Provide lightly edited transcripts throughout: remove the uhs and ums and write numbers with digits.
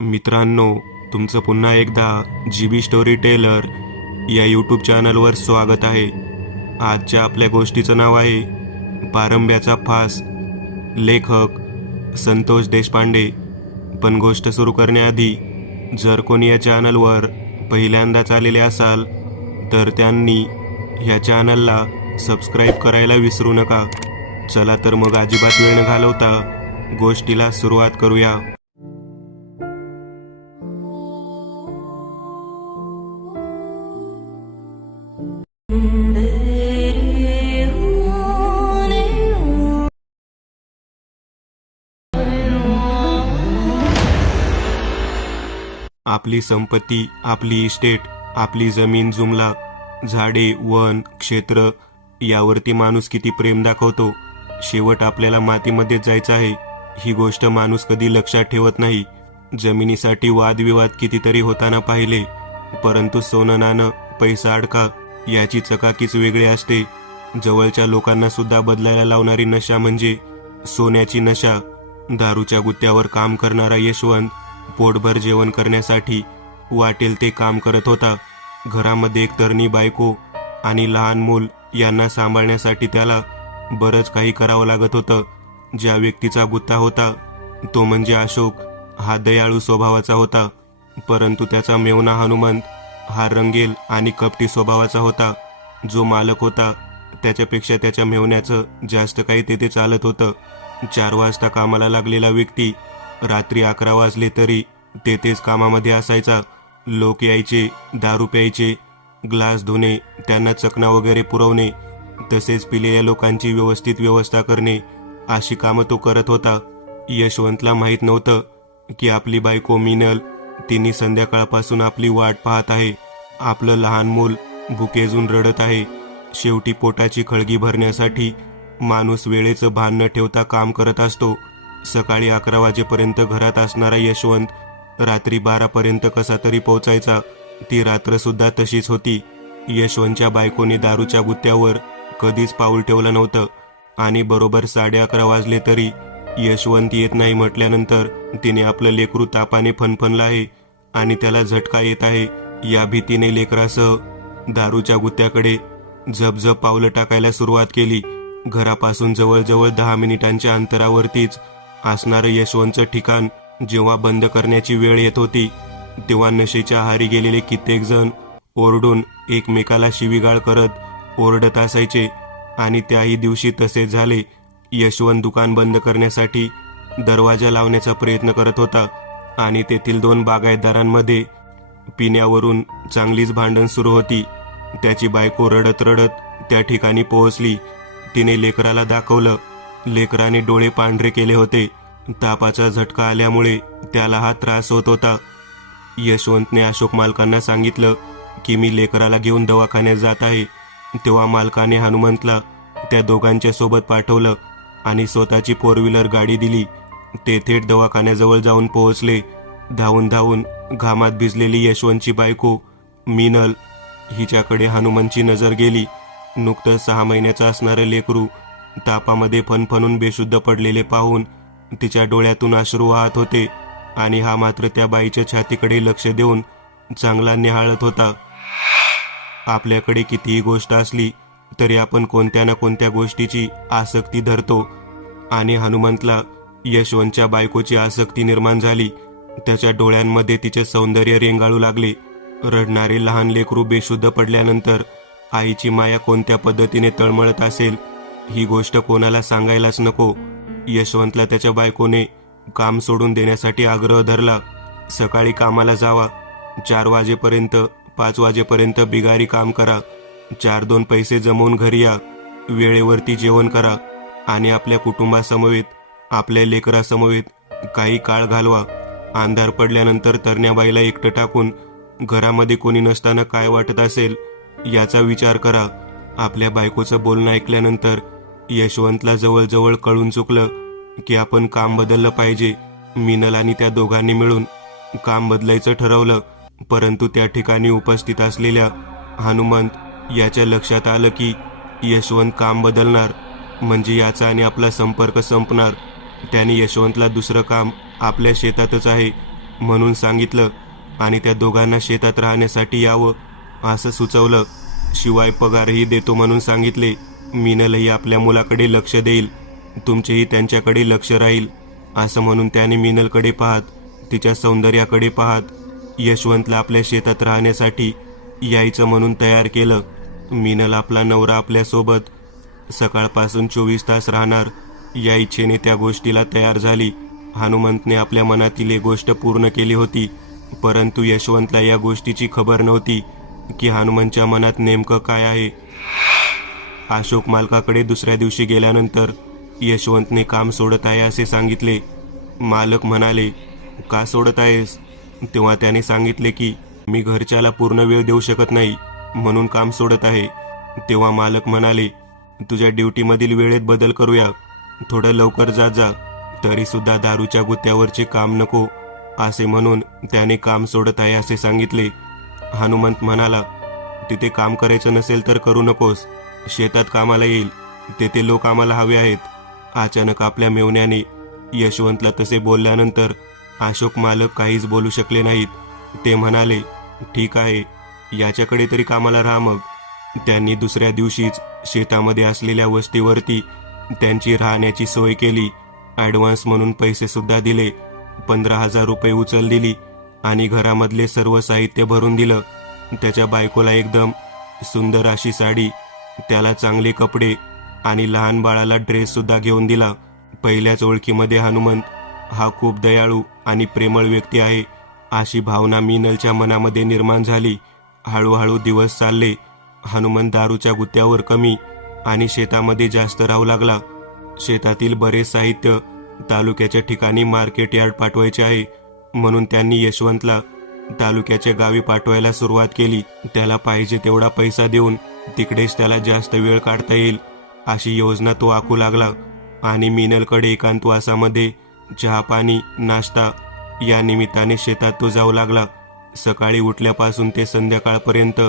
मित्रांनो, तुमचं पुन्हा एकदा GB स्टोरी टेलर या यूट्यूब चॅनलवर स्वागत आहे. आजच्या आपल्या गोष्टीचं नाव आहे पारंब्याचा फास. लेखक संतोष देशपांडे. पण गोष्ट सुरू करण्याआधी जर कोणी या चॅनलवर पहिल्यांदाच आलेले असाल तर त्यांनी ह्या चॅनलला सबस्क्राईब करायला विसरू नका. चला तर मग अजिबात वेळ न घालवता गोष्टीला सुरुवात करूया. आपली संपत्ती, आपली इस्टेट, आपली जमीन जुमला, झाडे, वन, क्षेत्र यावरती माणूस किती प्रेम दाखवतो. शेवट आपल्याला मातीमध्येच जायचं आहे ही गोष्ट माणूस कधी लक्षात ठेवत नाही. जमिनीसाठी वादविवाद कितीतरी होताना पाहिले, परंतु सोनं नाणं, पैसा अडका याची चकाकीच वेगळी असते. जवळच्या लोकांना सुद्धा बदलायला लावणारी नशा म्हणजे सोन्याची नशा. दारूच्या गुत्त्यावर काम करणारा यशवंत पोटभर जेवण करण्यासाठी वाटेल ते काम करत होता. घरामध्ये एक तरणी बायको आणि लहान मूल यांना सांभाळण्यासाठी त्याला बरंच काही करावं लागत होतं. ज्या व्यक्तीचा गुत्ता होता तो म्हणजे अशोक. हा दयाळू स्वभावाचा होता, परंतु त्याचा मेवना हनुमंत हा रंगेल आणि कपटी स्वभावाचा होता. जो मालक होता त्याच्यापेक्षा त्याच्या मेवण्याचं जास्त काही तेथे चालत होतं. 4 वाजता कामाला लागलेला व्यक्ती रात्री 11 वाजले तरी तेथेच कामामध्ये असायचा. लोक यायचे, दारू प्यायचे, ग्लास धुणे, त्यांना चकना वगैरे पुरवणे, तसेच पिलेल्या लोकांची व्यवस्थित व्यवस्था करणे अशी कामं तो करत होता. यशवंतला माहीत नव्हतं की आपली बायको मिनल तिने संध्याकाळपासून आपली वाट पाहत आहे. आपलं लहान मूल भुकेजून रडत आहे. शेवटी पोटाची खळगी भरण्यासाठी माणूस वेळेचं भान न ठेवता काम करत असतो. सकाळी 11 वाजेपर्यंत घरात असणारा यशवंत रात्री 12 पर्यंत कसा तरी पोहोचायचा. ती रात्र सुद्धा तशीच होती. यशवंतच्या बायकोने दारूच्या गुत्त्यावर कधीच पाऊल ठेवलं नव्हतं आणि बरोबर 11:30 वाजले तरी यशवंत येत नाही म्हटल्यानंतर तिने आपलं लेकरू तापाने फणफणलं आहे आणि त्याला झटका येत आहे या भीतीने लेकरासह दारूच्या गुत्त्याकडे झपझप पावलं टाकायला सुरुवात केली. घरापासून जवळजवळ 10 मिनिटांच्या अंतरावरतीच असणारं यशवंतचं ठिकाण जेव्हा बंद करण्याची वेळ येत होती तेव्हा नशेच्या आहारी गेलेले कित्येक जण ओरडून एकमेकाला शिवीगाळ करत ओरडत असायचे आणि त्याही दिवशी तसेच झाले. यशवंत दुकान बंद करण्यासाठी दरवाजा लावण्याचा प्रयत्न करत होता आणि तेथील 2 बागायतदारांमध्ये पिण्यावरून चांगलीच भांडण सुरू होती. त्याची बायको रडत रडत त्या ठिकाणी पोहोचली. तिने लेकराला दाखवलं. लेकराने डोळे पांढरे केले होते. तापाचा झटका आल्यामुळे त्याला हा त्रास होत होता. यशवंतने अशोक मालकांना सांगितलं की मी लेकराला घेऊन दवाखान्यात जात आहे. तेव्हा मालकाने हनुमंतला त्या दोघांच्या सोबत पाठवलं आणि स्वतःची 4 व्हीलर गाडी दिली. ते थेट दवाखान्याजवळ जाऊन पोहोचले. धावून धावून घामात भिजलेली यशवंतची बायको मिनल हिच्याकडे हनुमंतची नजर गेली. नुकतंच 6 महिन्याचं असणारं लेकरू तापामध्ये फणफणून बेशुद्ध पडलेले पाहून तिच्या डोळ्यातून अश्रू वाहत होते आणि हा मात्र त्या बाईच्या छातीकडे लक्ष देऊन चांगला निहाळत होता. आपल्याकडे कितीही गोष्ट असली तरी आपण कोणत्या ना कोणत्या गोष्टीची आसक्ती धरतो आणि हनुमंतला यशवंतच्या बायकोची आसक्ती निर्माण झाली. त्याच्या डोळ्यांमध्ये तिचे सौंदर्य रेंगाळू लागले. रडणारे लहान लेकरू बेशुद्ध पडल्यानंतर आईची माया कोणत्या पद्धतीने तळमळत असेल ही गोष्ट कोणाला सांगायलाच नको. यशवंतला त्याच्या बायकोने काम सोडून देण्यासाठी आग्रह धरला. सकाळी कामाला जावा, 4 वाजेपर्यंत 5 वाजेपर्यंत बिगारी काम करा, 4-2 पैसे जमवून घरी या, वेळेवरती जेवण करा आणि आपल्या कुटुंबासमवेत आपल्या लेकरासमवेत काही काळ घालवा. अंधार पडल्यानंतर तरण्याबाईला एकटं टाकून घरामध्ये कोणी नसताना काय वाटत असेल याचा विचार करा. आपल्या बायकोचं बोलणं ऐकल्यानंतर यशवंतला जवळजवळ कळून चुकलं की आपण काम बदललं पाहिजे. मिनल आणि त्या दोघांनी मिळून काम बदलायचं ठरवलं, परंतु त्या ठिकाणी उपस्थित असलेल्या हनुमंत याच्या लक्षात आलं की यशवंत काम बदलणार म्हणजे याचा आणि आपला संपर्क संपणार. त्याने यशवंतला दुसरं काम आपल्या शेतातच आहे म्हणून सांगितलं आणि त्या दोघांना शेतात राहण्यासाठी यावं असं सुचवलं. शिवाय पगारही देतो म्हणून सांगितले. मीनलही आपल्या मुलाकडे लक्ष देईल, तुमचेही त्यांच्याकडे लक्ष राहील असं म्हणून त्याने मीनलकडे पाहत, तिच्या सौंदर्याकडे पाहत यशवंतला आपल्या शेतात राहण्यासाठी यायचं म्हणून तयार केलं. मीनल आपला नवरा आपल्यासोबत सकाळपासून 24 तास राहणार या इच्छेने त्या गोष्टीला तयार झाली. हनुमंतने आपल्या मनातील एक गोष्ट पूर्ण केली होती, परंतु यशवंतला या गोष्टीची खबर नव्हती की हनुमंतच्या मनात नेमकं काय आहे. अशोक मालकाकडे दुसऱ्या दिवशी गेल्यानंतर यशवंतने काम सोडत आहे असे सांगितले. मालक म्हणाले, का सोडत आहेस? तेव्हा त्याने सांगितले की मी घरच्याला पूर्ण वेळ देऊ शकत नाही म्हणून काम सोडत आहे. तेव्हा मालक म्हणाले, तुझ्या ड्युटीमधील वेळेत बदल करूया, थोडं लवकर जा. तरी सुद्धा दारूच्या गुत्त्यावरचे काम नको असे म्हणून त्याने काम सोडत आहे असे सांगितले. हनुमंत म्हणाला, तिथे काम करायचं नसेल तर करू नकोस, शेतात कामाला येईल, तेथे लोक आम्हाला हवे आहेत. अचानक आपल्या मेवण्याने यशवंतला तसे बोलल्यानंतर अशोक मालक काहीच बोलू शकले नाहीत. ते म्हणाले, ठीक आहे, याच्याकडे तरी कामाला राहा. मग त्यांनी दुसऱ्या दिवशीच शेतामध्ये असलेल्या वस्तीवरती त्यांची राहण्याची सोय केली. ॲडव्हान्स म्हणून पैसे सुद्धा दिले. 15,000 रुपये उचल दिली आणि घरामधले सर्व साहित्य भरून दिलं. त्याच्या बायकोला एकदम सुंदर अशी साडी, त्याला चांगले कपडे आणि लहान बाळाला ड्रेस सुद्धा घेऊन दिला. पहिल्याच ओळखीमध्ये हनुमंत हा खूप दयाळू आणि प्रेमळ व्यक्ती आहे अशी भावना मीनलच्या मनामध्ये निर्माण झाली. हळूहळू दिवस चालले. हनुमंत दारूच्या गुत्त्यावर कमी आणि शेतामध्ये जास्त राहू लागला. शेतातील बरेच साहित्य तालुक्याच्या ठिकाणी मार्केट यार्ड पाठवायचे आहे म्हणून त्यांनी यशवंतला तालुक्याच्या गावी पाठवायला सुरुवात केली. त्याला पाहिजे तेवढा पैसा देऊन तिकडेच त्याला जास्त वेळ काढता येईल अशी योजना तो आखू लागला. आणि मीनलकडे एकांतवासामध्ये चहा पाणी नाश्ता या निमित्ताने शेतात तो जाऊ लागला. सकाळी उठल्यापासून ते संध्याकाळपर्यंत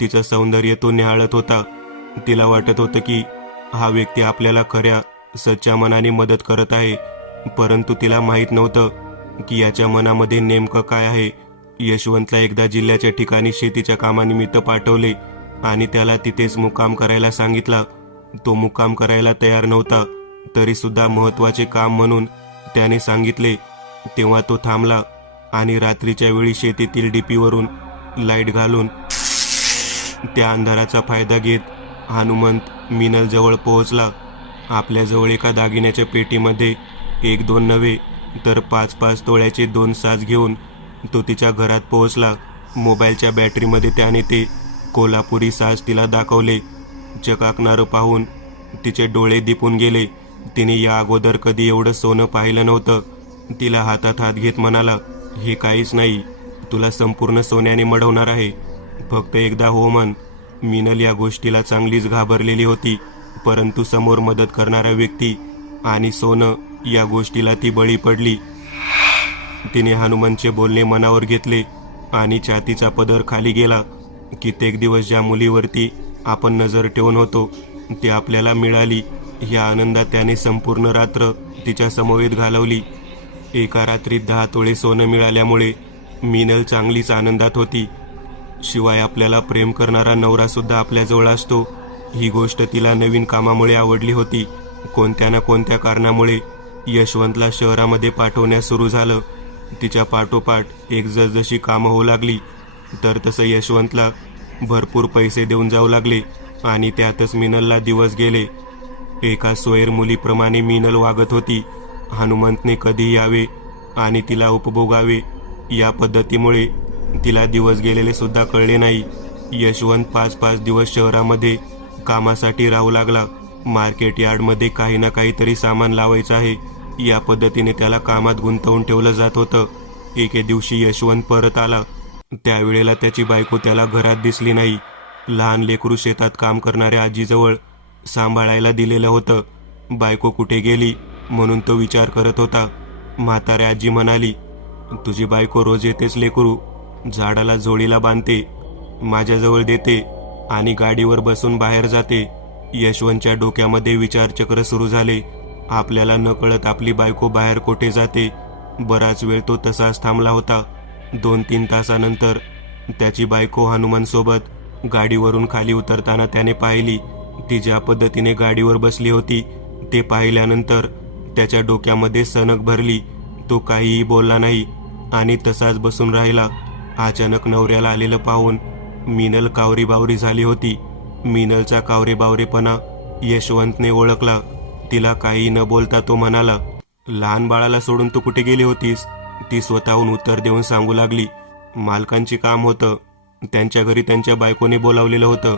तिचं सौंदर्य तो निहाळत होता. तिला वाटत होतं की हा व्यक्ती आपल्याला खऱ्या सच्च्या मनाने मदत करत आहे, परंतु तिला माहीत नव्हतं की याच्या मनामध्ये नेमकं काय आहे. यशवंतला एकदा जिल्ह्याच्या ठिकाणी शेतीच्या कामानिमित्त पाठवले आणि त्याला तिथेच मुक्काम करायला सांगितला. तो मुक्काम करायला तयार नव्हता, तरी सुद्धा महत्त्वाचे काम म्हणून त्याने सांगितले. तेव्हा तो थांबला आणि रात्रीच्या वेळी शेतीतील डीपीवरून लाईट घालून त्या अंधाराचा फायदा घेत हनुमंत मीनलजवळ पोहोचला. आपल्याजवळ एका दागिन्याच्या पेटीमध्ये 1-2 नव्हे तर 5-5 तोळ्याचे 2 साज घेऊन तो तिच्या घरात पोहोचला. मोबाईलच्या बॅटरीमध्ये त्याने ते कोल्हापुरी साज तिला दाखवले. चकाकणारं पाहून तिचे डोळे दिपून गेले. तिने या अगोदर कधी एवढं सोनं पाहिलं नव्हतं. तिला हातात हात घेत म्हणाला, हे काहीच नाही, तुला संपूर्ण सोन्याने मढवणार आहे, फक्त एकदा हो म्हण. मीनल या गोष्टीला चांगलीच घाबरलेली होती, परंतु समोर मदत करणारा व्यक्ती आणि सोनं या गोष्टीला ती बळी पडली. तिने हनुमंतचे बोलणे मनावर घेतले आणि छातीचा पदर खाली गेला. कित्येक दिवस ज्या मुलीवरती आपण नजर ठेवून होतो ती आपल्याला मिळाली या आनंदात त्याने संपूर्ण रात्र तिच्या समवेत घालवली. एका रात्रीत 10 तोळे सोनं मिळाल्यामुळे मीनल चांगलीच आनंदात होती. शिवाय आपल्याला प्रेम करणारा नवरा सुद्धा आपल्याजवळ असतो ही गोष्ट तिला नवीन कामामुळे आवडली होती. कोणत्या ना कोणत्या कारणामुळे यशवंतला शहरामध्ये पाठवण्यास सुरू झालं. तिच्या पाठोपाठ एक जसजशी कामं होऊ लागली तर तसं यशवंतला भरपूर पैसे देऊन जाऊ लागले आणि त्यातच मीनलला दिवस गेले. एका सोयर मुलीप्रमाणे मीनल वागत होती. हनुमंतने कधी यावे आणि तिला उपभोगावे या पद्धतीमुळे तिला दिवस गेलेले सुद्धा कळले नाही. यशवंत 5-5 दिवस शहरामध्ये कामासाठी राहू लागला. मार्केट यार्डमध्ये काही ना काहीतरी सामान लावायचं आहे या पद्धतीने त्याला कामात गुंतवून ठेवलं जात होतं. एके दिवशी यशवंत परत आला. त्यावेळेला त्याची बायको त्याला घरात दिसली नाही. लहान लेकरू शेतात काम करणाऱ्या आजीजवळ सांभाळायला दिलेलं होतं. बायको कुठे गेली म्हणून तो विचार करत होता. म्हाताऱ्या आजी म्हणाली, तुझी बायको रोज येतेच लेकरू, झाडाला झोळीला बांधते, माझ्याजवळ देते आणि गाडीवर बसून बाहेर जाते. यशवंतच्या डोक्यामध्ये विचारचक्र सुरू झाले. आपल्याला न कळत आपली बायको बाहेर कोठे जाते बराच वेळ तो तसाच थांबला होता. 2-3 तासानंतर त्याची बायको हनुमानसोबत गाडीवरून खाली उतरताना त्याने पाहिली. ती ज्या पद्धतीने गाडीवर बसली होती ते पाहिल्यानंतर त्याच्या डोक्यामध्ये सनक भरली. तो काहीही बोलला नाही आणि तसाच बसून राहिला. अचानक नवऱ्याला आलेलं पाहून मिनल कावरीबावरी झाली होती. मिनलचा कावरेबावरेपणा यशवंतने ओळखला. तिला काही न बोलता तो म्हणाला, लहान बाळाला सोडून तू कुठे गेली होतीस? ती स्वतःहून उत्तर देऊन सांगू लागली, मालकांची काम होतं. त्यांच्या घरी त्यांच्या बायकोने बोलावलेलं होतं.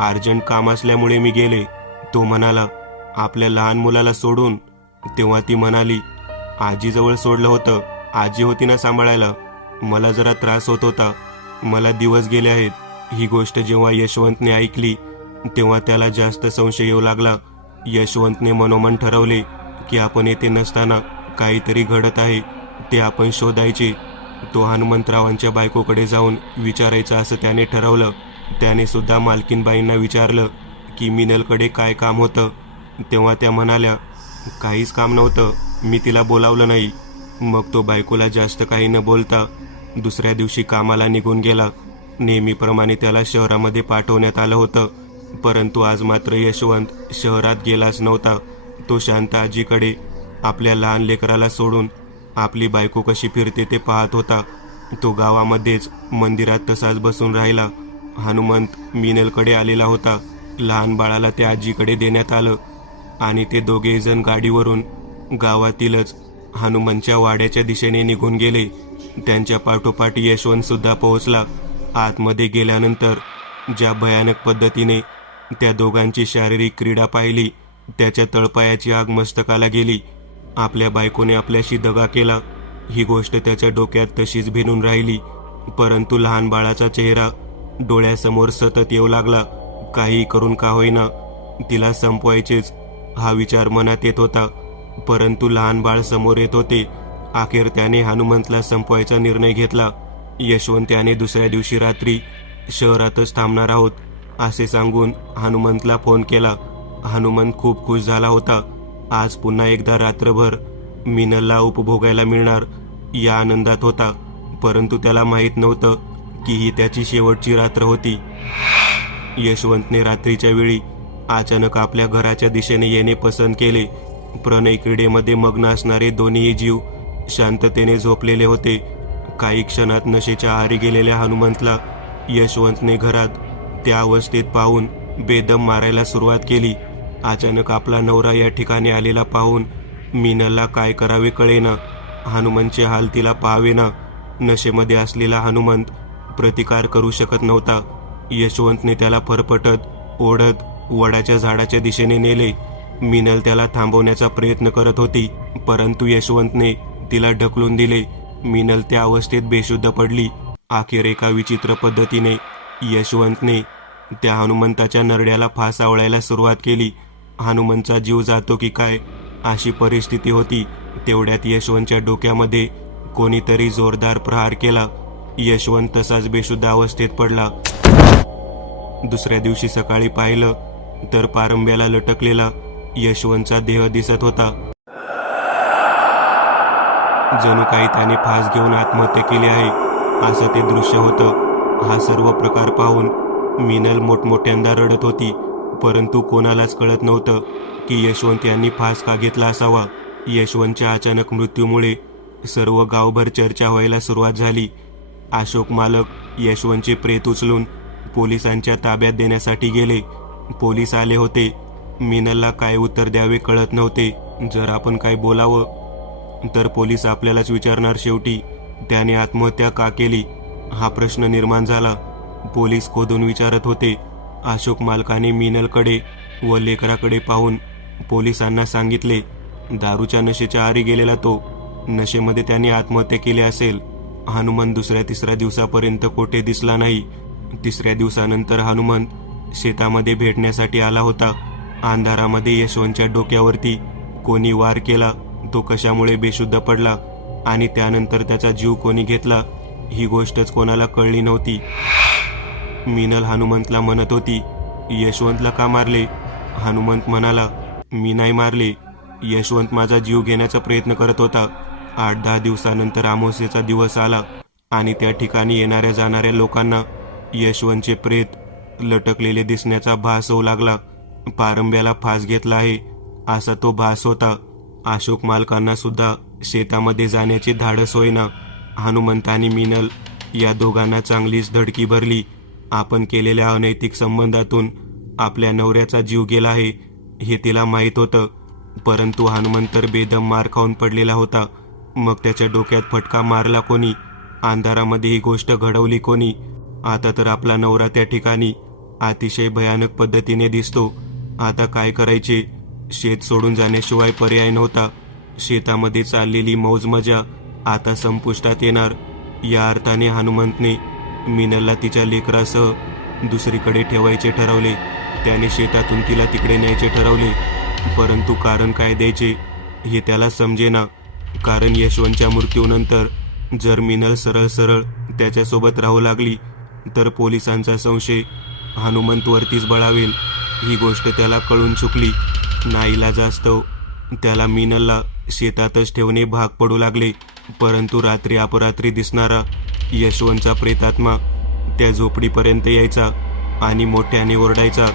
अर्जंट काम असल्यामुळे मी गेले. तो म्हणाला, आपल्या लहान मुलाला सोडून? तेव्हा ती म्हणाली, आजीजवळ सोडलं होतं. आजी होती ना सांभाळायला. मला जरा त्रास होत होता. मला दिवस गेले आहेत. ही गोष्ट जेव्हा यशवंतने ऐकली तेव्हा त्याला जास्त संशय येऊ लागला. यशवंतने मनोमन ठरवले की आपण येथे नसताना काहीतरी घडत आहे, ते आपण शोधायचे. तो हनुमंतरावांच्या बायकोकडे जाऊन विचारायचं असं त्याने ठरवलं. त्याने सुद्धा मालकीनबाईंना विचारलं की मिनलकडे काय काम होतं. तेव्हा त्या म्हणाल्या, काहीच काम नव्हतं, मी तिला बोलावलं नाही. मग तो बायकोला जास्त काही न बोलता दुसऱ्या दिवशी कामाला निघून गेला. नेहमीप्रमाणे त्याला शहरामध्ये पाठवण्यात आलं होतं, परंतु आज मात्र यशवंत शहरात गेलाच नव्हता. तो शांत आजीकडे आपल्या लहान लेकराला सोडून आपली बायको कशी फिरते ते पाहत होता. तो गावामध्येच मंदिरात तसाच बसून राहिला. हनुमंत मिनलकडे आलेला होता. लहान बाळाला त्या आजीकडे देण्यात आलं आणि ते दोघेजण गाडीवरून गावातीलच हनुमंतच्या वाड्याच्या दिशेने निघून गेले. त्यांच्या पाठोपाठ यशवंत सुद्धा पोहोचला. आतमध्ये गेल्यानंतर ज्या भयानक पद्धतीने त्या दोघांची शारीरिक क्रीडा पाहिली, त्याच्या तळपायाची आग मस्तकाला गेली. आपल्या बायकोने आपल्याशी दगा केला ही गोष्ट त्याच्या डोक्यात तशीच भिनून राहिली. परंतु लहान बाळाचा चेहरा डोळ्यासमोर सतत येऊ लागला. काही करून का होईना तिला संपवायचेच हा विचार मनात येत होता. परंतु लहान बाळ समोर येत होते. अखेर त्याने हनुमंतला संपवायचा निर्णय घेतला. यशवंत याने दुसऱ्या दिवशी रात्री शहरातच थांबणार आहोत असे सांगून हनुमंतला फोन केला. हनुमंत खूप खुश झाला होता. आज पुन्हा एकदा रात्रभर मिनलला उपभोगायला मिळणार या आनंदात होता. परंतु त्याला माहीत नव्हतं की ही त्याची शेवटची रात्र होती. यशवंतने रात्रीच्या वेळी अचानक आपल्या घराच्या दिशेने येणे पसंत केले. प्रणय क्रीडेमध्ये मग्न असणारे दोन्ही जीव शांततेने झोपलेले होते. काही क्षणात नशेच्या आहारी गेलेल्या हनुमंतला यशवंतने घरात त्या अवस्थेत पाहून बेदम मारायला सुरुवात केली. अचानक आपला नवरा या ठिकाणी आलेला पाहून मिनलला काय करावे कळेना. हनुमंतचे हाल तिला पाहावेना. नशेमध्ये असलेला हनुमंत प्रतिकार करू शकत नव्हता. यशवंतने त्याला फरफटत ओढत वडाच्या झाडाच्या दिशेने नेले. मिनल त्याला थांबवण्याचा प्रयत्न करत होती, परंतु यशवंतने तिला ढकलून दिले. मिनल त्या अवस्थेत बेशुद्ध पडली. अखेर एका विचित्र पद्धतीने यशवंतने त्या हनुमंताच्या नरड्याला फास आवळायला सुरुवात केली. हनुमंतचा जीव जातो की काय अशी परिस्थिती होती. तेवढ्यात यशवंतच्या डोक्यामध्ये कोणीतरी जोरदार प्रहार केला. यशवंत तसाच बेशुद्ध अवस्थेत पडला. दुसऱ्या दिवशी सकाळी पाहिलं तर पारंब्याला लटकलेला यशवंतचा देह दिसत होता. जणू काही त्याने फास घेऊन आत्महत्या केली आहे असं ते दृश्य होतं. हा सर्व प्रकार पाहून मिनल मोठमोठ्यांदा रडत होती, परंतु कोणालाच कळत नव्हतं की यशवंत यांनी फास का घेतला असावा. यशवंतच्या अचानक मृत्यूमुळे सर्व गावभर चर्चा व्हायला सुरुवात झाली. अशोक मालक यशवंतचे प्रेत उचलून पोलिसांच्या ताब्यात देण्यासाठी गेले. पोलीस आले होते. मिनलला काय उत्तर द्यावे कळत नव्हते. जर आपण काय बोलावं तर पोलीस आपल्यालाच विचारणार. शेवटी त्याने आत्महत्या का केली हा प्रश्न निर्माण झाला. पोलीस खोदून विचारत होते. अशोक मालकाने मिनलकडे व लेकराकडे पाहून पोलिसांना सांगितले, दारूच्या नशेच्या आरी गेलेला तो. नशेमध्ये त्याने आत्महत्या केली असेल. हनुमंत दुसऱ्या तिसऱ्या दिवसापर्यंत कोठे दिसला नाही. तिसऱ्या दिवसानंतर हनुमंत शेतामध्ये भेटण्यासाठी आला होता. अंधारामध्ये यशवंतच्या डोक्यावरती कोणी वार केला, तो कशामुळे बेशुद्ध पडला आणि त्यानंतर त्याचा जीव कोणी घेतला ही गोष्टच कोणाला कळली नव्हती. मिनल हनुमंतला म्हणत होती, यशवंतला का मारले? हनुमंत म्हणाला, मी नाही मारले. यशवंत माझा जीव घेण्याचा प्रयत्न करत होता. 8-10 दिवसानंतर अमावस्येचा दिवस आला आणि त्या ठिकाणी येणाऱ्या जाणाऱ्या लोकांना यशवंतचे प्रेत लटकलेले दिसण्याचा भास होऊ लागला. पारंब्याला फास घेतला आहे असा तो भास होता. अशोक मालकांना सुद्धा शेतामध्ये जाण्याची धाडस होईना. हनुमंत आणि मिनल या दोघांना चांगलीच धडकी भरली. आपण केलेल्या अनैतिक संबंधातून आपल्या नवऱ्याचा जीव गेला आहे हे तिला माहीत होतं, परंतु हनुमंत तर बेदम मार खाऊन पडलेला होता. मग त्याच्या डोक्यात फटका मारला कोणी? अंधारामध्ये ही गोष्ट घडवली कोणी? आता तर आपला नवरा त्या ठिकाणी अतिशय भयानक पद्धतीने दिसतो. आता काय करायचे? शेत सोडून जाण्याशिवाय पर्याय नव्हता. शेतामध्ये चाललेली मौज मजा आता संपुष्टात येणार. या अर्थाने हनुमंतने मिनलला तिच्या लेकरासह दुसरीकडे ठेवायचे ठरवले. त्याने शेतातून तिला तिकडे न्यायचे ठरवले, परंतु कारण काय द्यायचे हे त्याला समजेना. कारण यशवंतच्या मृत्यूनंतर जर मिनल सरळ सरळ त्याच्यासोबत राहू लागली तर पोलिसांचा संशय हनुमंतवरतीच बळावेल. ही गोष्ट त्याला कळून चुकली. नाईलाजास्तव त्याला मिनलला शेतातच ठेवणे भाग पडू लागले. परंतु रात्री अपरात्री दिसणारा यशवंतचा प्रेतात्मा त्या झोपडीपर्यंत यायचा आणि मोठ्याने ओरडायचा,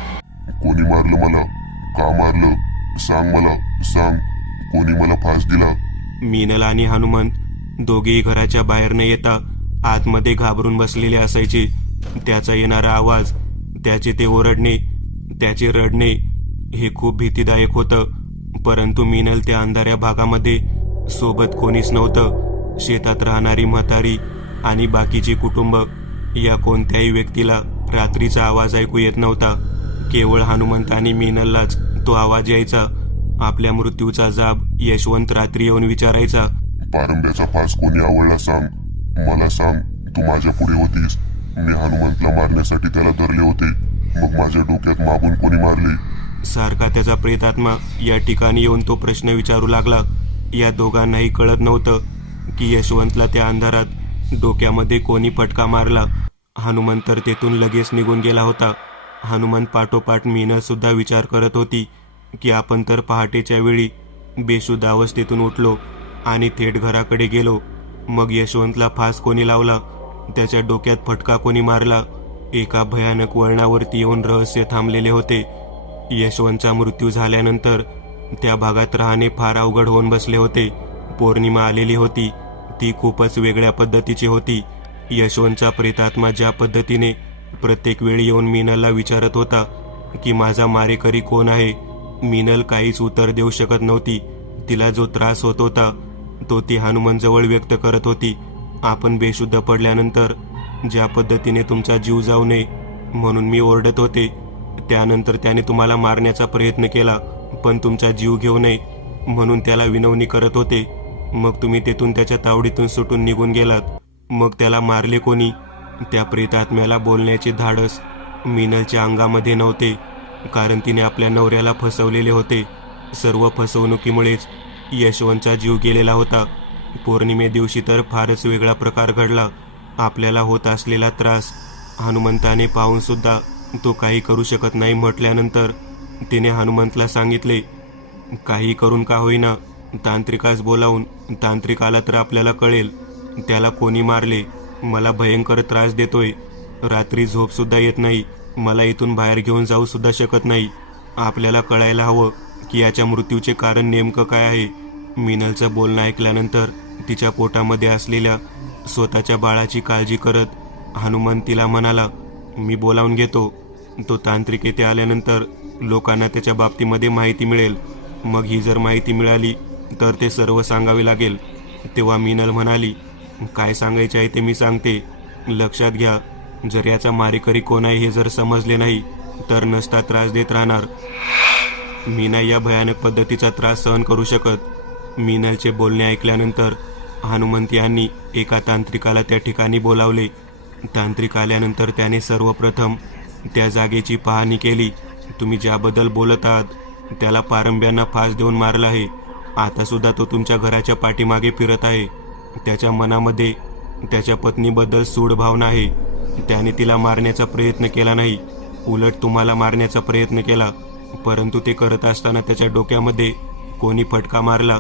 कोणी मारलं मला? का मारलं? सांग मला, सांग. कोणी मला फास दिला? मिनल आणि हनुमंत दोघेही घराच्या बाहेर न येता आतमध्ये घाबरून बसलेले असायचे. त्याचा येणारा आवाज, त्याचे ते ओरडणे, त्याचे रडणे हे खूप भीतीदायक होतं. परंतु मिनल त्या अंधाऱ्या भागामध्ये सोबत कोणीच नव्हतं. शेतात राहणारी म्हातारी आणि बाकीचे कुटुंब या कोणत्याही व्यक्तीला रात्रीचा आवाज ऐकू येत नव्हता. केवळ हनुमंत आणि मिनललाच तो आवाज यायचा. आपल्या मृत्यूचा जाब यशवंत रात्री येऊन विचारायचा, पारंब्याचा फास कोणी आवडला सांग. मला सांग. तू माझ्या पुढे होतीस. मी हनुमंतला मारण्यासाठी त्याला धरले होते. मग माझ्या डोक्यात मागून कोणी मारले? सारखा त्याचा प्रेतात्मा या ठिकाणी येऊन तो प्रश्न विचारू लागला. या दोघांनाही कळत नव्हतं की यशवंतला त्या अंधारात डोक्यामध्ये कोणी फटका मारला. हनुमंत तर तेथून लगेच निघून गेला होता. हनुमंत पाठोपाठ मिनल सुद्धा विचार करत होती की आपण तर पहाटेच्या वेळी बेशुद्ध अवस्थेतून उठलो आणि थेट घराकडे गेलो. मग यशवंतला फास कोणी लावला? त्याच्या डोक्यात फटका कोणी मारला? एका भयानक वळणावरती येऊन रहस्य थांबलेले होते. यशवंतचा मृत्यू झाल्यानंतर त्या भागात राहणे फार अवघड होऊन बसले होते. पौर्णिमा आलेली होती. ती खूपच वेगळ्या पद्धतीची होती. यशवंतचा प्रेतात्मा ज्या पद्धतीने प्रत्येक वेळी येऊन मिनलला विचारत होता की माझा मारेकरी कोण आहे, मिनल काहीच उत्तर देऊ शकत नव्हती. तिला जो त्रास होत होता तो ती हनुमंतजवळ व्यक्त करत होती. आपण बेशुद्ध पडल्यानंतर ज्या पद्धतीने तुमचा जीव जाऊ नये म्हणून मी ओरडत होते. त्यानंतर त्याने तुम्हाला मारण्याचा प्रयत्न केला, पण तुमचा जीव घेऊ नये म्हणून त्याला विनवणी करत होते. मग तुम्ही तेथून त्याच्या तावडीतून सुटून निघून गेलात. मग त्याला मारले कोणी? त्या प्रेतात्म्याला बोलण्याचे धाडस मिनलच्या अंगामध्ये नव्हते, कारण तिने आपल्या नवऱ्याला फसवलेले होते. सर्व फसवणुकीमुळेच यशवंतचा जीव गेलेला होता. पौर्णिमे दिवशी तर फारच वेगळा प्रकार घडला. आपल्याला होत असलेला त्रास हनुमंताने पाहून सुद्धा तो काही करू शकत नाही म्हटल्यानंतर तिने हनुमंतला सांगितले, काही करून का होईना तांत्रिकास बोलावून तांत्रिक आला तर आपल्याला कळेल त्याला कोणी मारले. मला भयंकर त्रास देतोय. रात्री झोप सुद्धा येत नाही. मला इथून बाहेर घेऊन जाऊ सुद्धा शकत नाही. आपल्याला कळायला हवं की याच्या मृत्यूचे कारण नेमकं काय आहे. मिनलचं बोलणं ऐकल्यानंतर तिच्या पोटामध्ये असलेल्या स्वतःच्या बाळाची काळजी करत हनुमंत तिला म्हणाला, मी बोलावून घेतो. तो तांत्रिक येथे आल्यानंतर लोकांना त्याच्या बाबतीमध्ये माहिती मिळेल. मग ही जर माहिती मिळाली तर ते सर्व सांगावे लागेल. तेव्हा मिनल म्हणाली, काय सांगायचे आहे ते मी सांगते. लक्षात घ्या, जर याचा मारेकरी कोण आहे हे जर समजले नाही तर नसता त्रास देत राहणार. मी नाही या भयानक पद्धतीचा त्रास सहन करू शकत. मिनलचे बोलणे ऐकल्यानंतर हनुमंत यांनी एका तांत्रिकाला त्या ठिकाणी बोलावले. तांत्रिक आल्यानंतर त्याने सर्वप्रथम त्या जागेची पाहणी केली. तुम्ही ज्याबद्दल बोलत आहात त्याला पारंब्यांना फास देऊन मारला आहे. आता सुद्धा तो तुमच्या घराच्या पाठीमागे फिरत आहे. त्याच्या मनामध्ये त्याच्या पत्नीबद्दल सूड भावना आहे. त्याने तिला मारण्याचा प्रयत्न केला नाही, उलट तुम्हाला मारण्याचा प्रयत्न केला. परंतु ते करत असताना त्याच्या डोक्यामध्ये कोणी फटका मारला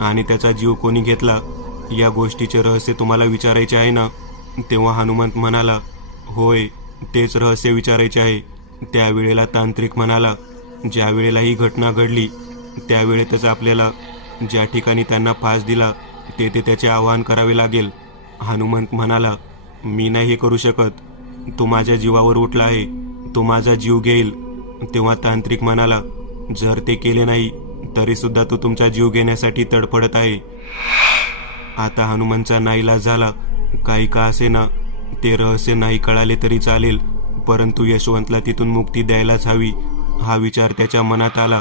आणि त्याचा जीव कोणी घेतला या गोष्टीचे रहस्य तुम्हाला विचारायचे आहे ना? तेव्हा हनुमंत म्हणाला, होय, तेच रहस्य विचारायचे आहे. त्यावेळेला तांत्रिक म्हणाला, ज्या वेळेला ही घटना घडली त्यावेळेतच आपल्याला ज्या ठिकाणी त्यांना फास दिला तेथे त्याचे आवाहन करावे लागेल. हनुमंत म्हणाला, मी नाही हे करू शकत. तो माझ्या जीवावर उठला आहे, तो माझा जीव घेईल. तेव्हा तांत्रिक म्हणाला, जर ते केले नाही तरी सुद्धा तो तुमचा जीव घेण्यासाठी तडफडत आहे. आता हनुमंतचा नाईलाज झाला. काही का असेना ते रहस्य नाही कळाले तरी चालेल, परंतु यशवंतला तिथून मुक्ती द्यायलाच हवी हा विचार त्याच्या मनात आला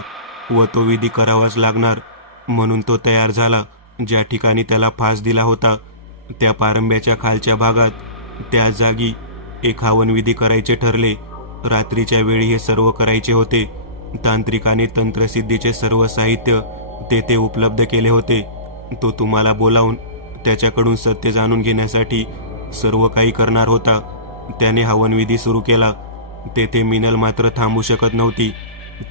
व तो विधी करावाच लागणार. म्हणून तो तयार झाला. ज्या ठिकाणी त्याला फास दिला होता त्या पारंब्याच्या खालच्या भागात त्या जागी एक हवनविधी करायचे ठरले. रात्रीच्या वेळी हे सर्व करायचे होते. तांत्रिकाने तंत्रसिद्धीचे सर्व साहित्य तेथे उपलब्ध केले होते. तो तुम्हाला बोलावून त्याच्याकडून सत्य जाणून घेण्यासाठी सर्व काही करणार होता. त्याने हवनविधी सुरू केला. तेथे मिनल मात्र थांबू शकत नव्हती.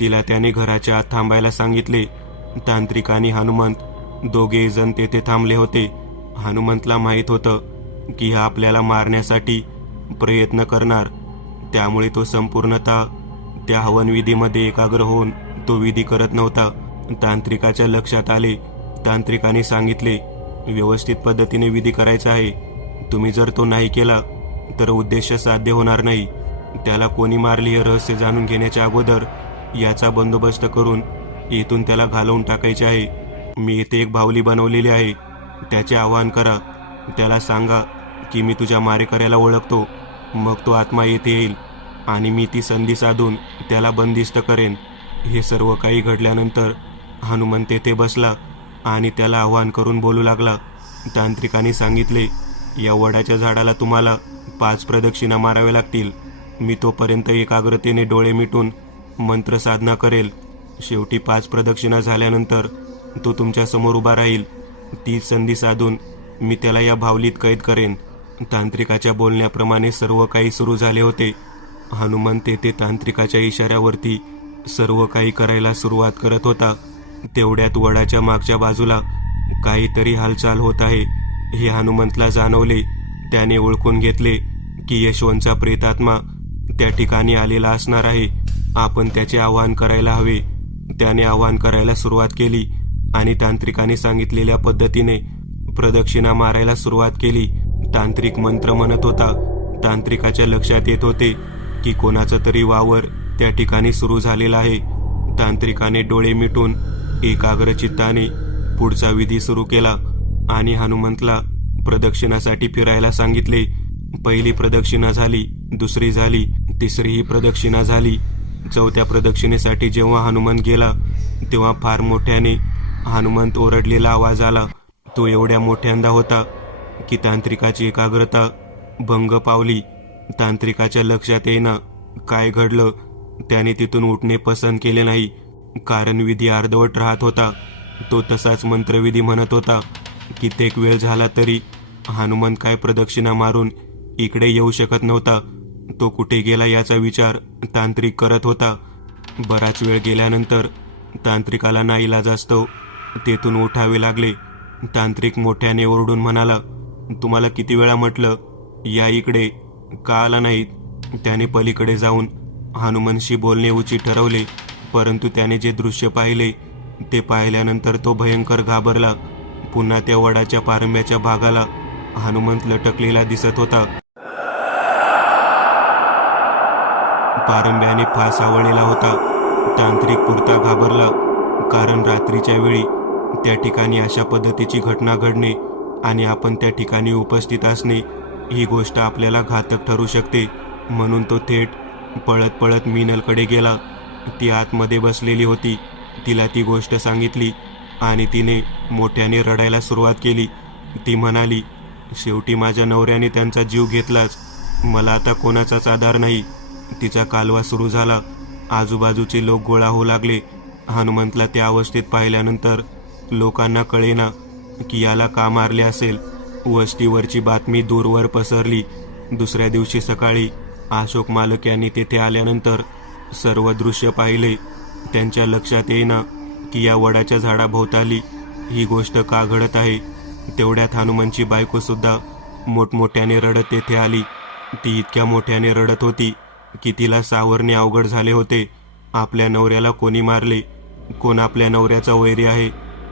तिला त्याने घराच्या आत थांबायला सांगितले. तांत्रिक आणि हनुमंत दोघे जण तेथे थांबले होते. हनुमंतला माहीत होतं की हा आपल्याला मारण्यासाठी प्रयत्न करणार, त्यामुळे तो संपूर्णतः त्या हवनविधीमध्ये एकाग्र होऊन तो विधी करत नव्हता. तांत्रिकाच्या लक्षात आले. तांत्रिकाने सांगितले, व्यवस्थित पद्धतीने विधी करायचा आहे. तुम्ही जर तो नाही केला तर उद्देश साध्य होणार नाही. त्याला कोणी मारले हे रहस्य जाणून घेण्याच्या अगोदर याचा बंदोबस्त करून इथून त्याला घालवून टाकायचे आहे. मी इथे एक बाहुली बनवलेली आहे. त्याचे आवाहन करा. त्याला सांगा की मी तुझ्या मारेकऱ्याला ओळखतो. मग तो आत्मा येथे येईल आणि मी ती संधी साधून त्याला बंदिस्त करेन. हे सर्व काही घडल्यानंतर हनुमंत तेथे बसला आणि त्याला आवाहन करून बोलू लागला. तांत्रिकाने सांगितले, या वडाच्या झाडाला तुम्हाला 5 प्रदक्षिणा माराव्या लागतील. मी तोपर्यंत एकाग्रतेने डोळे मिटून मंत्र साधना करेल. शेवटी 5 प्रदक्षिणा झाल्यानंतर तो तुमच्या समोर उभा राहील. तीच संधी साधून मी त्याला या बाहुलीत कैद करेन. तांत्रिकाच्या बोलण्याप्रमाणे सर्व काही सुरू झाले होते. हनुमंत तेथे तांत्रिकाच्या इशाऱ्यावरती सर्व काही करायला सुरुवात करत होता. तेवढ्यात वडाच्या मागच्या बाजूला काहीतरी हालचाल होत आहे हे हनुमंतला जाणवले. त्याने ओळखून घेतले की यशवंतचा प्रेतात्मा त्या ठिकाणी आलेला असणार आहे. आपण त्याचे आवाहन करायला हवे. त्याने आवाहन करायला सुरुवात केली आणि तांत्रिकाने सांगितलेल्या पद्धतीने प्रदक्षिणा मारायला सुरुवात केली. तांत्रिक मंत्र म्हणत होता. तांत्रिकाच्या लक्षात येत होते की कोणाचा तरी वावर त्या ठिकाणी सुरू झालेला आहे. तांत्रिकाने डोळे मिटून एकाग्र चित्ताने पुढचा विधी सुरू केला आणि हनुमंतला प्रदक्षिणासाठी फिरायला सांगितले. पहिली प्रदक्षिणा झाली, दुसरी झाली, तिसरीही प्रदक्षिणा झाली. चौथ्या प्रदक्षिणेसाठी जेव्हा हनुमंत गेला तेव्हा फार मोठ्याने हनुमंत ओरडलेला आवाज आला. तो एवढ्या मोठ्यांदा होता की तांत्रिकाची एकाग्रता भंग पावली. तांत्रिकाच्या लक्षात येईना काय घडलं. त्याने तिथून उठणे पसंत केले नाही, कारण विधी अर्धवट राहत होता. तो तसाच मंत्रविधी म्हणत होता. कित्येक वेळ झाला तरी हनुमंत काय प्रदक्षिणा मारून इकडे येऊ शकत नव्हता. तो कुठे गेला याचा विचार तांत्रिक करत होता. बराच वेळ गेल्यानंतर तांत्रिकाला नाईलाजास्तव तेथून उठावे लागले. तांत्रिक मोठ्याने ओरडून म्हणाला, तुम्हाला किती वेळा म्हटलं या इकडे, का आला नाहीत? त्याने पलीकडे जाऊन हनुमंतशी बोलणे उचित ठरवले, परंतु त्याने जे दृश्य पाहिले ते पाहिल्यानंतर तो भयंकर घाबरला. पुन्हा त्या वडाच्या पारंब्याच्या भागाला हनुमंत लटकलेला दिसत होता. पारंब्याने फास आवळलेला होता. तांत्रिक पुरता घाबरला, कारण रात्रीच्या वेळी त्या ठिकाणी अशा पद्धतीची घटना घडणे आणि आपण त्या ठिकाणी उपस्थित असणे ही गोष्ट आपल्याला घातक ठरू शकते. म्हणून तो थेट पळत पळत मिनलकडे गेला. ती आतमध्ये बसलेली होती. तिला ती गोष्ट सांगितली आणि तिने मोठ्याने रडायला सुरुवात केली. ती म्हणाली, शेवटी माझ्या नवऱ्याने त्यांचा जीव घेतलाच. मला आता कोणाचाच आधार नाही. तिचा कालवा सुरू झाला. आजूबाजूचे लोक गोळा होऊ लागले. हनुमंतला त्या अवस्थेत पाहिल्यानंतर लोकांना कळेना की याला का मारले असेल. वस्तीवरची बातमी दूरवर पसरली. दुसऱ्या दिवशी सकाळी अशोक मालक यांनी तेथे आल्यानंतर सर्व दृश्य पाहिले. त्यांच्या लक्षात येईना की या वडाच्या झाडाभोवताली ही गोष्ट का घडत आहे. तेवढ्यात हनुमानची बायको सुद्धा मोठमोठ्याने रडत तेथे आली. ती इतक्या मोठ्याने रडत होती की तिला सावरणे अवघड झाले होते. आपल्या नवऱ्याला कोणी मारले? कोण आपल्या नवऱ्याचा वैरी आहे?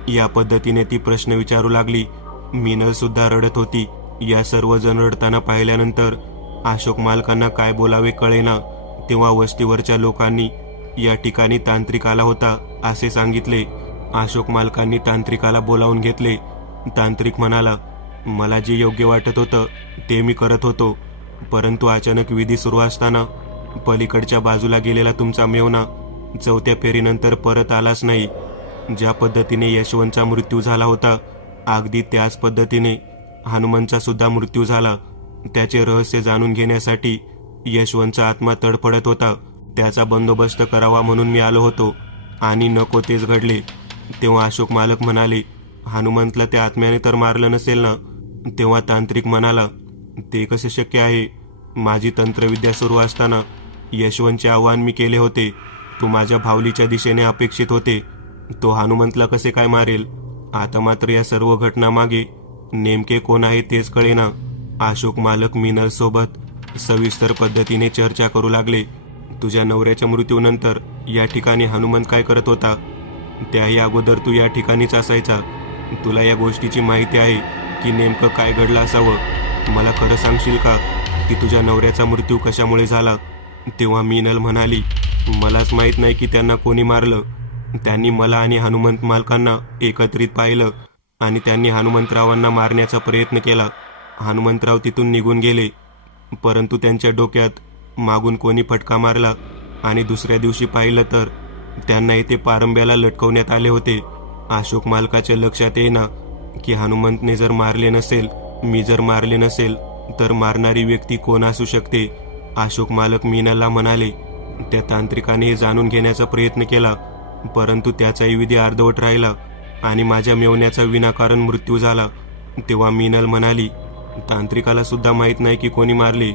या पद्धतीने ती प्रश्न विचारू लागली. मीनल सुद्धा रडत होती. या सर्वजण रडताना पाहिल्यानंतर अशोक मालकांना काय बोलावे कळेना. तेव्हा वस्तीवरच्या लोकांनी या ठिकाणी तांत्रिक आला होता असे सांगितले. अशोक मालकांनी तांत्रिकाला बोलावून घेतले. तांत्रिक म्हणाला, मला जे योग्य वाटत होतं ते मी करत होतो, परंतु अचानक विधी सुरू असताना पलीकडच्या बाजूला गेलेला तुमचा मेवना 4थ्या फेरीनंतर परत आलाच नाही. ज्या पद्धतीने यशवंतचा मृत्यू झाला होता अगदी त्याच पद्धतीने हनुमानचा सुद्धा मृत्यू झाला. त्याचे रहस्य जाणून घेण्यासाठी यशवंतचा आत्मा तडफडत होता. त्याचा बंदोबस्त करावा म्हणून मी आलो होतो आणि नको तेच घडले. तेव्हा अशोक मालक म्हणाले, हनुमंतला त्या आत्म्याने तर मारलं नसेल ना? तेव्हा तांत्रिक म्हणाला, ते कसे शक्य आहे? माझी तंत्रविद्या सुरू असताना यशवंतचे आव्हान मी केले होते. तो माझ्या भावलीच्या दिशेने अपेक्षित होते. तो हनुमंतला कसे काय मारेल? आता मात्र या सर्व घटनामागे नेमके कोण आहे तेच कळेना. अशोक मालक मिनल सोबत सविस्तर पद्धतीने चर्चा करू लागले. तुझ्या नवऱ्याच्या मृत्यूनंतर या ठिकाणी हनुमंत काय करत होता? त्याही अगोदर तू या ठिकाणीच असायचा. तुला या गोष्टीची माहिती आहे की नेमकं काय घडलं असावं? मला खरं सांगशील का की तुझ्या नवऱ्याचा मृत्यू कशामुळे झाला? तेव्हा मीनल म्हणाली, मलाच माहीत नाही की त्यांना कोणी मारलं. त्यांनी मला आणि हनुमंत मालकांना एकत्रित पाहिलं आणि त्यांनी हनुमंतरावांना मारण्याचा प्रयत्न केला. हनुमंतराव तिथून निघून गेले, परंतु त्यांच्या डोक्यात मागून कोणी फटका मारला आणि दुसऱ्या दिवशी पाहिलं तर त्यांना इथे पारंब्याला लटकवण्यात आले होते. अशोक मालकाच्या लक्षात येईना की हनुमंतने जर मारले नसेल, मी जर मारले नसेल, तर मारणारी व्यक्ती कोण असू शकते? अशोक मालक मीनाला म्हणाले, त्या तांत्रिकाने हे जाणून घेण्याचा प्रयत्न केला, परंतु त्याचाही विधी अर्धवट राहिला आणि माझ्या मेवण्याचा विनाकारण मृत्यू झाला. तेव्हा मीनल म्हणाली, तांत्रिकाला सुद्धा माहीत नाही की कोणी मारले.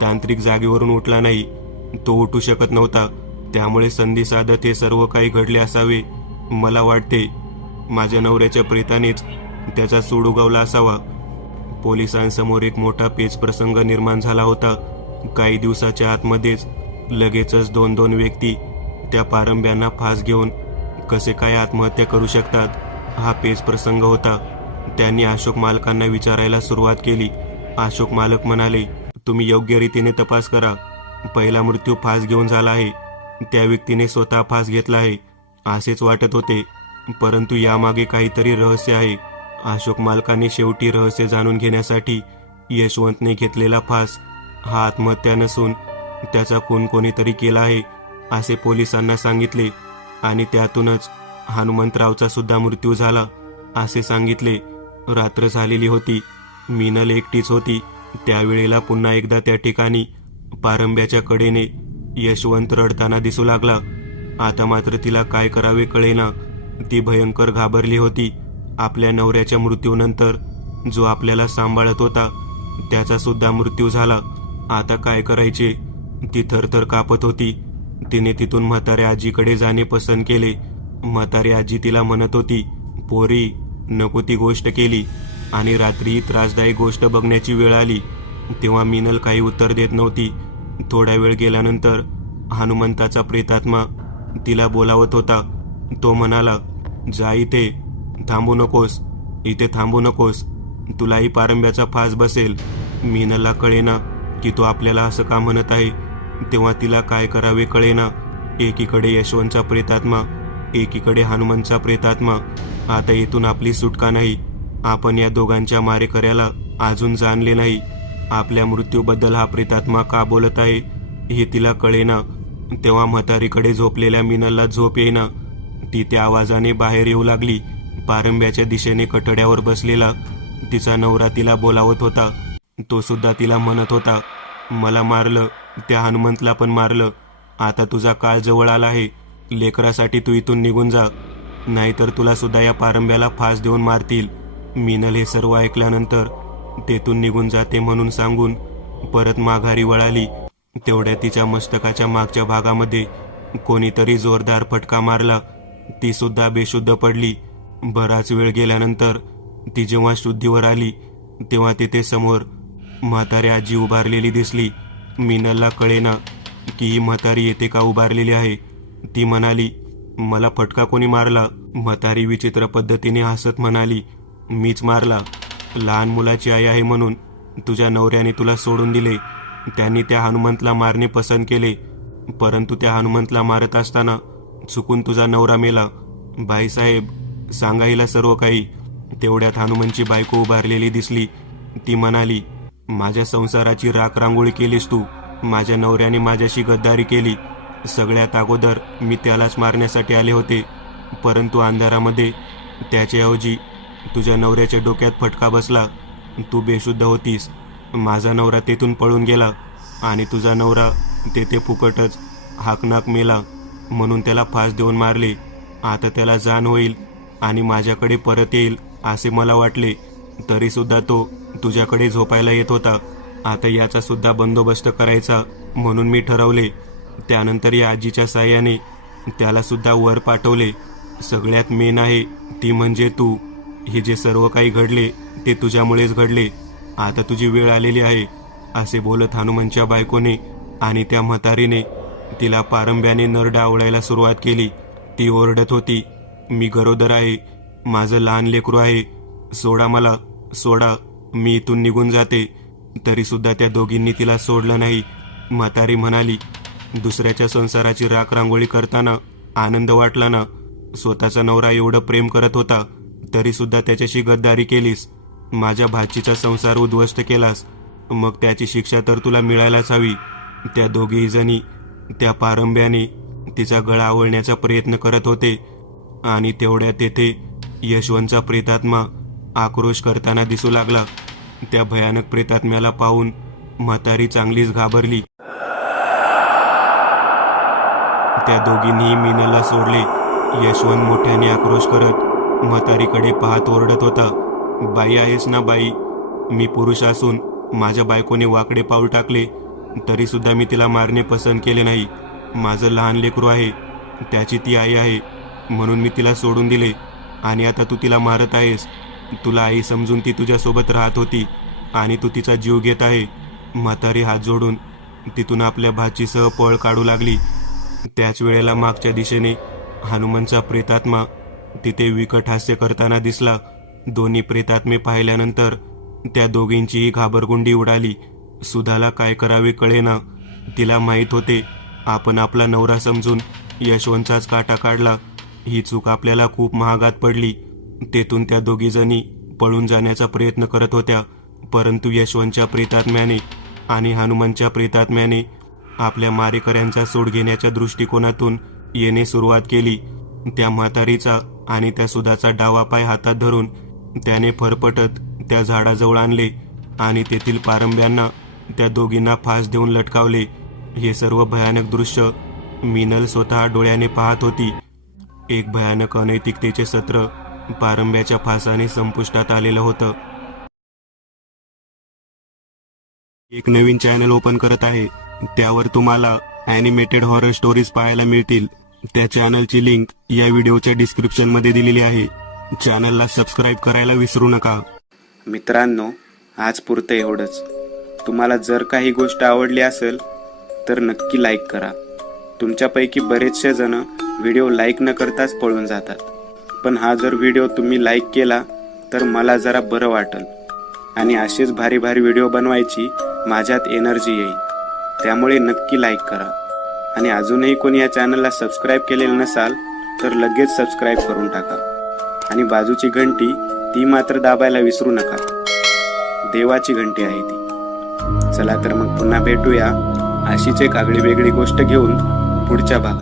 तांत्रिक जागेवरून उठला नाही. तो उठू शकत नव्हता. त्यामुळे संधी साधत हे सर्व काही घडले असावे. मला वाटते माझ्या नवऱ्याच्या प्रेतानेच त्याचा सूड उगवला असावा. पोलिसांसमोर एक मोठा पेच प्रसंग निर्माण झाला होता. काही दिवसाच्या आतमध्येच लगेचच 2-2 व्यक्ती त्या पारंब्यांना फास घेऊन कसे काय आत्महत्या करू शकतात, हा पेच प्रसंग होता. त्यांनी अशोक मालकांना विचारायला सुरुवात केली. अशोक मालक म्हणाले, तुम्ही योग्य रीतीने तपास करा. पहिला मृत्यू फास घेऊन झाला आहे. त्या व्यक्तीने स्वतः फास घेतला आहे असेच वाटत होते, परंतु यामागे काहीतरी रहस्य आहे. अशोक मालकाने शेवटी रहस्य जाणून घेण्यासाठी यशवंतने घेतलेला फास हा आत्महत्या नसून त्याचा खून कोणीतरी केला आहे असे पोलिसांना सांगितले आणि त्यातूनच हनुमंतरावचा सुद्धा मृत्यू झाला असे सांगितले. रात्र झालेली होती. मीनल एकटीच होती. त्यावेळेला पुन्हा एकदा त्या ठिकाणी पारंब्याच्या कडेने यशवंत रडताना दिसू लागला. आता मात्र तिला काय करावे कळेना. ती भयंकर घाबरली होती. आपल्या नवऱ्याच्या मृत्यूनंतर जो आपल्याला सांभाळत होता त्याचा सुद्धा मृत्यू झाला. आता काय करायचे? ती थरथर कापत होती. तिने तिथून म्हाताऱ्या आजीकडे जाणे पसंत केले. म्हातारी आजी तिला म्हणत होती, पोरी, नको ती गोष्ट केली आणि रात्री त्रासदायक गोष्ट बघण्याची वेळ आली. तेव्हा मीनल काही उत्तर देत नव्हती. थोडा वेळ गेल्यानंतर हनुमंताचा प्रेतात्मा तिला बोलावत होता. तो म्हणाला, जा, इथे थांबू नकोस, इथे थांबू नकोस, तुलाही पारंब्याचा फास बसेल. मीनलला कळेना की तो आपल्याला असं का म्हणत आहे. तेव्हा तिला काय करावे कळेना. एकीकडे यशवंतचा प्रेतात्मा, एकीकडे हनुमंतचा प्रेतात्मा. आता येथून आपली सुटका नाही. आपण या दोघांच्या मारेकऱ्याला अजून जाणले नाही. आपल्या मृत्यूबद्दल हा प्रेतात्मा का बोलत आहे हे तिला कळेना. तेव्हा म्हातारीकडे झोपलेल्या मीनलला झोप येईना. ती त्या आवाजाने बाहेर येऊ लागली. पारंब्याच्या दिशेने कठड्यावर बसलेला तिचा नवरा तिला बोलावत होता. तो सुद्धा तिला म्हणत होता, मला मारलं, त्या हनुमंतला पण मारलं. आता तुझा काळ जवळ आला आहे. लेकरासाठी तू इथून निघून जा, नाहीतर तुला सुद्धा या पारंब्याला फास देऊन मारतील. मीनल हे सर्व ऐकल्यानंतर तेथून निघून जाते म्हणून सांगून परत माघारी वळाली. तेवढ्या तिच्या मस्तकाच्या मागच्या भागामध्ये कोणीतरी जोरदार फटका मारला. ती सुद्धा बेशुद्ध पडली. बराच वेळ गेल्यानंतर ती जेव्हा शुद्धीवर आली तेव्हा तिथे समोर म्हातारी आजी उभारलेली दिसली. मीनलला कळेना की ही म्हातारी येथे का उभारलेली आहे. ती म्हणाली, मला फटका कोणी मारला? म्हातारी विचित्र पद्धतीने हसत म्हणाली, मीच मारला. लहान मुलाची आई आहे म्हणून तुझ्या नवऱ्याने तुला सोडून दिले. त्यांनी त्या हनुमंतला मारणे पसंत केले, परंतु त्या हनुमंतला मारत असताना चुकून तुझा नवरा मेला. बाईसाहेब, सांगा हिला सर्व काही. तेवढ्यात हनुमंतची बायको उभारलेली दिसली. ती म्हणाली, माझ्या संसाराची राख रांगोळी केलीस तू. माझ्या नवऱ्याने माझ्याशी गद्दारी केली. सगळ्यात अगोदर मी त्यालाच मारण्यासाठी आले होते, परंतु अंधारामध्ये त्याच्याऐवजी तुझ्या नवऱ्याच्या डोक्यात फटका बसला. तू बेशुद्ध होतीस. माझा नवरा तेथून पळून गेला आणि तुझा नवरा तेथे फुकटच हाकनाक मेला, म्हणून त्याला फास देऊन मारले. आता त्याला जाण होईल आणि माझ्याकडे परत येईल असे मला वाटले, तरी सुद्धा तो तुझ्याकडे झोपायला येत होता. आता याचा सुद्धा बंदोबस्त करायचा म्हणून मी ठरवले. त्यानंतर या आजीच्या साह्याने त्याला सुद्धा वर पाठवले. सगळ्यात मेन आहे ती म्हणजे तू. हे जे सर्व काही घडले ते तुझ्यामुळेच घडले. आता तुझी वेळ आलेली आहे. असे बोलत हनुमंतच्या बायकोने आणि त्या म्हातारीने तिला पारंब्याने नरडा आवळायला सुरुवात केली. ती ओरडत होती, मी गरोदर आहे. माझं लहान लेकरू आहे. सोडा मला, सोडा. मी इथून निघून जाते. तरी सुद्धा त्या दोघींनी तिला सोडलं नाही. म्हातारी म्हणाली, दुसऱ्याच्या संसाराची राख रांगोळी करताना आनंद वाटला ना? स्वतःचा नवरा एवढं प्रेम करत होता तरी सुद्धा त्याच्याशी गद्दारी केलीस. माझ्या भाचीचा संसार उद्ध्वस्त केलास. मग त्याची शिक्षा तर तुला मिळायलाच हवी. त्या दोघेही जणी त्या पारंब्याने तिचा गळा आवळण्याचा प्रयत्न करत होते आणि तेवढ्या तेथे यशवंतचा प्रेतात्मा आक्रोश करताना दिसू लागला. त्या भयानक प्रेतात्म्याला पाहून म्हातारी चांगलीच घाबरली. त्या दोघींनीही मीनलला सोडले. यशवंत मोठ्याने आक्रोश करत म्हातारीकडे पाहत ओरडत होता, बाई आहेस ना बाई? मी पुरुष असून माझ्या बायकोने वाकडे पाऊल टाकले तरी सुद्धा मी तिला मारणे पसंत केले नाही. माझं लहान लेकरू आहे, त्याची ती आई आहे, म्हणून मी तिला सोडून दिले आणि आता तू तिला मारत आहेस. तुला आई समजून ती तुझ्यासोबत राहत होती आणि तू तिचा जीव घेत आहे. म्हातारी हात जोडून तिथून आपल्या भाचीसह पळ काढू लागली. त्याच वेळेला मागच्या दिशेने हनुमंतचा प्रेतात्मा तिथे विकट हास्य करताना दिसला. दोन्ही प्रेतात्मे पाहिल्यानंतर त्या दोघींचीही घाबरगुंडी उडाली. सुधाला काय करावे कळेना. तिला माहीत होते आपण आपला नवरा समजून यशवंतचाच काटा काढला. ही चूक आपल्याला खूप महागात पडली. तेथून त्या दोघी जणी पळून जाण्याचा प्रयत्न करत होत्या, परंतु यशवंतच्या प्रेतात्म्याने आणि हनुमंतच्या प्रेतात्म्याने आपल्या मारेकऱ्यांचा सूड घेण्याच्या दृष्टिकोनातून येणे सुरुवात केली. त्या म्हातारीचा आणि त्या सुधाचा डावा पाय हातात धरून त्याने फरफटत त्या झाडाजवळ आणले आणि तेथील पारंब्यांना त्या दोघींना फास देऊन लटकावले. हे सर्व भयानक दृश्य मीनल स्वतः डोळ्याने पाहत होती. एक भयानक अनैतिकतेचे सत्र पारंब्याच्या फासाने संपुष्टात आलेलं होतं. एक नवीन चॅनल ओपन करत आहे, त्यावर तुम्हाला ॲनिमेटेड हॉरर स्टोरीज पाहायला मिळतील. त्या चॅनलची लिंक या व्हिडिओच्या डिस्क्रिप्शन मध्ये दिलेली आहे. चॅनलला सबस्क्राईब करायला विसरू नका. मित्रांनो, आज पुरतं एवढंच. तुम्हाला जर काही गोष्ट आवडली असेल तर नक्की लाईक करा. तुमच्यापैकी बरेचसे जण व्हिडिओ लाईक न करताच पळून जातात, पण हा जर व्हिडिओ तुम्ही लाईक केला तर मला जरा बरं वाटेल आणि असेच भारी भारी व्हिडिओ बनवायची माझ्यात एनर्जी येईल. त्यामुळे नक्की लाईक करा आणि अजूनही कोणी या चॅनलला सबस्क्राईब केलेलं नसाल तर लगेच सबस्क्राईब करून टाका आणि बाजूची घंटी ती मात्र दाबायला विसरू नका. देवाची घंटी आहे ती. चला तर मग पुन्हा भेटूया अशीच एक आगळी वेगळी गोष्ट घेऊन पुढच्या भागात.